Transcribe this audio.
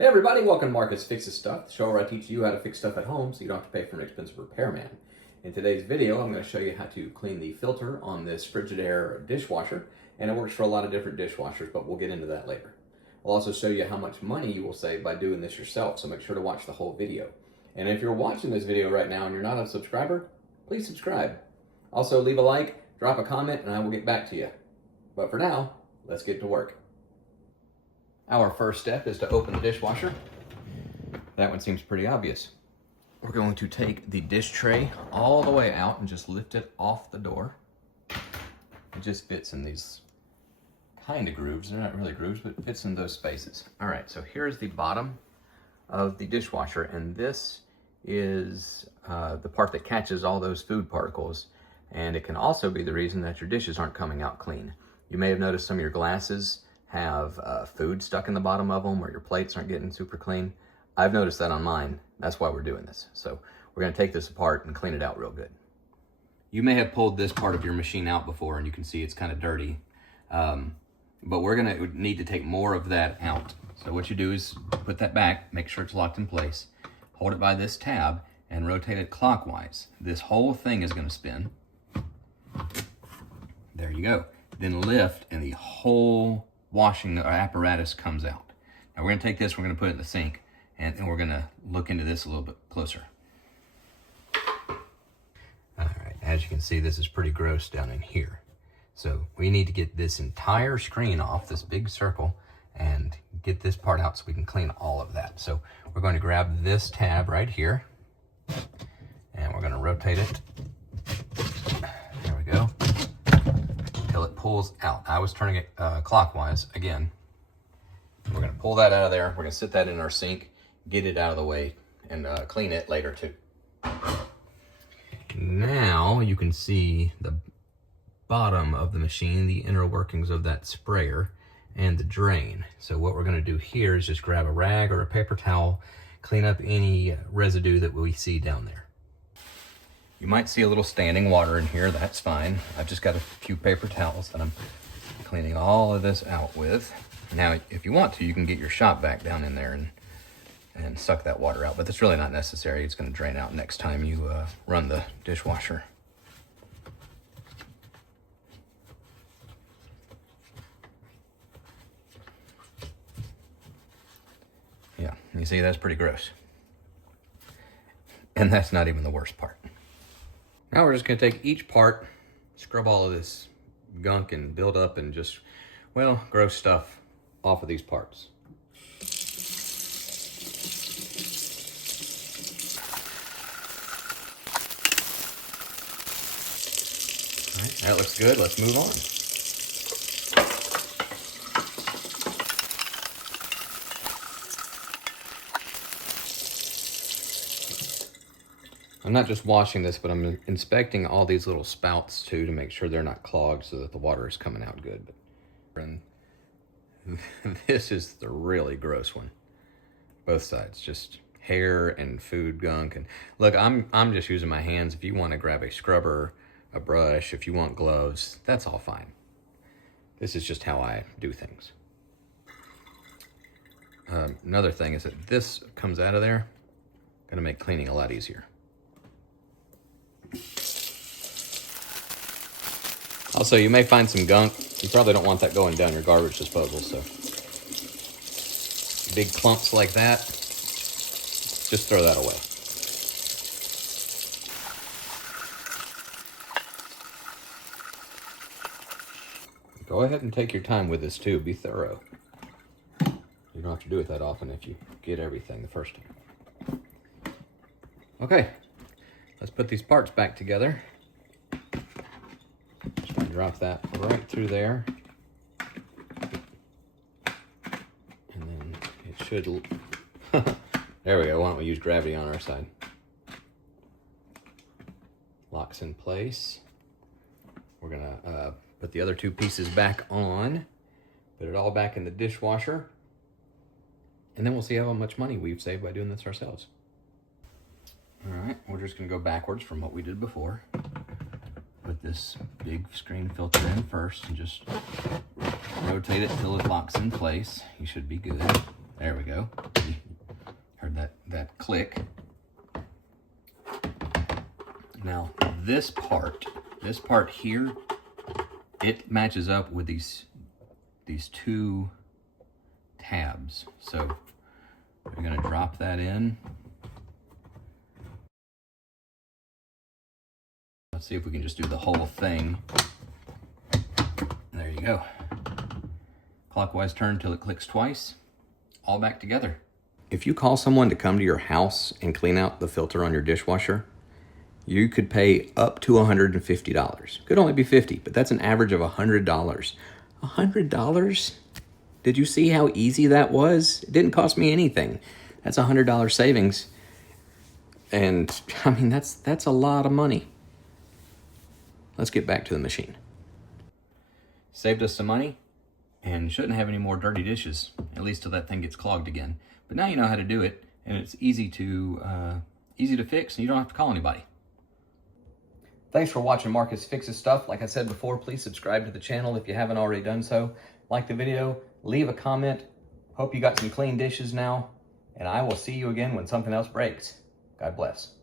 Hey everybody, welcome to Marcus Fixes Stuff, the show where I teach you how to fix stuff at home so you don't have to pay for an expensive repairman. In today's video, I'm going to show you how to clean the filter on this Frigidaire dishwasher, and it works for a lot of different dishwashers, but we'll get into that later. I'll also show you how much money you will save by doing this yourself, so make sure to watch the whole video. And if you're watching this video right now and you're not a subscriber, please subscribe. Also leave a like, drop a comment, and I will get back to you. But for now, let's get to work. Our first step is to open the dishwasher. That one seems pretty obvious. We're going to take the dish tray all the way out and just lift it off the door. It just fits in these kind of grooves. They're not really grooves, but it fits in those spaces. All right, so here's the bottom of the dishwasher, and this is the part that catches all those food particles, and it can also be the reason that your dishes aren't coming out clean. You may have noticed some of your glasses have food stuck in the bottom of them, or your plates aren't getting super clean. I've noticed that on mine. That's why we're doing this. So we're going to take this apart and clean it out real good. You may have pulled this part of your machine out before, and you can see it's kind of dirty. But we're going to need to take more of that out. So what you do is put that back, make sure it's locked in place, hold it by this tab, and rotate it clockwise. This whole thing is going to spin. There you go. Then lift, and the whole washing apparatus comes out. Now we're going to take this, we're going to put it in the sink, and then we're going to look into this a little bit closer. All right, as you can see, this is pretty gross down in here. So we need to get this entire screen off, this big circle, and get this part out so we can clean all of that. So we're going to grab this tab right here, and we're going to rotate it. There we go. Until it pulls out. I was turning it clockwise again. We're going to pull that out of there. We're going to sit that in our sink, get it out of the way, and clean it later too. Now you can see the bottom of the machine, the inner workings of that sprayer, and the drain. So what we're going to do here is just grab a rag or a paper towel, clean up any residue that we see down there. You might see a little standing water in here, that's fine. I've just got a few paper towels that I'm cleaning all of this out with. Now, if you want to, you can get your shop vac down in there and suck that water out, but that's really not necessary. It's gonna drain out next time you run the dishwasher. Yeah, you see, that's pretty gross. And that's not even the worst part. Now we're just going to take each part, scrub all of this gunk and build up and just, well, gross stuff off of these parts. All right, that looks good. Let's move on. I'm not just washing this, but I'm inspecting all these little spouts too to make sure they're not clogged so that the water is coming out good. And this is the really gross one. Both sides, just hair and food gunk. And look, I'm just using my hands. If you want to grab a scrubber, a brush, if you want gloves, that's all fine. This is just how I do things. Another thing is that this comes out of there, gonna make cleaning a lot easier. Also, you may find some gunk. You probably don't want that going down your garbage disposal, so big clumps like that, just throw that away. Go ahead and take your time with this too. Be thorough. You don't have to do it that often if you get everything the first time. Okay, let's put these parts back together. Just gonna drop that right through there. And then it should, there we go. Why don't we use gravity on our side? Locks in place. We're gonna put the other two pieces back on, put it all back in the dishwasher, and then we'll see how much money we've saved by doing this ourselves. All right, we're just gonna go backwards from what we did before. Put this big screen filter in first and just rotate it till it locks in place. You should be good. There we go. click. Now this part here, it matches up with these two tabs. So we're going to drop that in. Let's see if we can just do the whole thing. There you go. Clockwise turn till it clicks twice. All back together. If you call someone to come to your house and clean out the filter on your dishwasher, you could pay up to $150. Could only be $50, but that's an average of $100. $100? Did you see how easy that was? It didn't cost me anything. That's $100 savings. And I mean, that's a lot of money. Let's get back to the machine. Saved us some money and shouldn't have any more dirty dishes, at least till that thing gets clogged again. But now you know how to do it, and it's easy to fix, and you don't have to call anybody. Thanks for watching Marcus Fixes Stuff. Like I said before, please subscribe to the channel if you haven't already done so. Like the video, leave a comment. Hope you got some clean dishes now, and I will see you again when something else breaks. God bless.